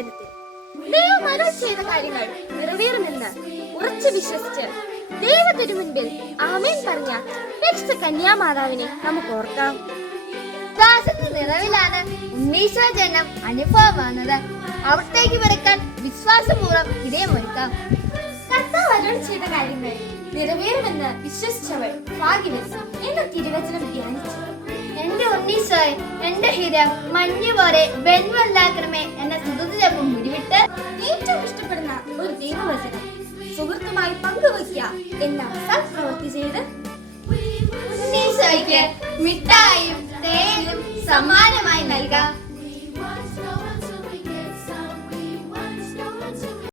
ദിനത്തിൽ ദൈവം അരുൾ ചെയ്ത കാര്യങ്ങൾ നിറവേറുമെന്ന് ഉറച്ചു വിശ്വസിച്ച് ദൈവത്തിനു മുൻപിൽ ആമേൻ പറഞ്ഞ പരിശുദ്ധ കന്യാമാതാവിനെ നമുക്ക് ഓർക്കാം. വിശ്വാസത്തിന്റെ നിറവിലാണ് ഉണ്ണീശോ ജനനം അനുഭവമാകുന്നത്. അവിടത്തേക്ക് പിറക്കാൻ വിശ്വാസപൂർവ്വം ഹൃദയമൊരുക്കാം. കർത്താവ് അരുൾ ചെയ്ത കാര്യങ്ങൾ നിറവേറുമെന്ന് വിശ്വസിച്ചവൾ ഭാഗ്യവതി എന്ന തിരുവചനം ധ്യാനിച്ചു. എന്റെ ഉണ്ണീശോയെ, എന്റെ ഹൃദയം മഞ്ഞു പോലെ വെൺവെള്ളാക്കണമേ എന്ന സുഹൃത്തുജപം പിടിവിട്ട് ഏറ്റവും ഇഷ്ടപ്പെടുന്ന ഒരു ദൈവവചനം സുഹൃത്തുമായി പങ്കുവയ്ക്കുക എന്ന സൽപ്രവൃത്തി ചെയ്ത് ഉണ്ണീശോയ്ക്ക് മിഠായും തേനും സമ്മാനമായി നൽകാം.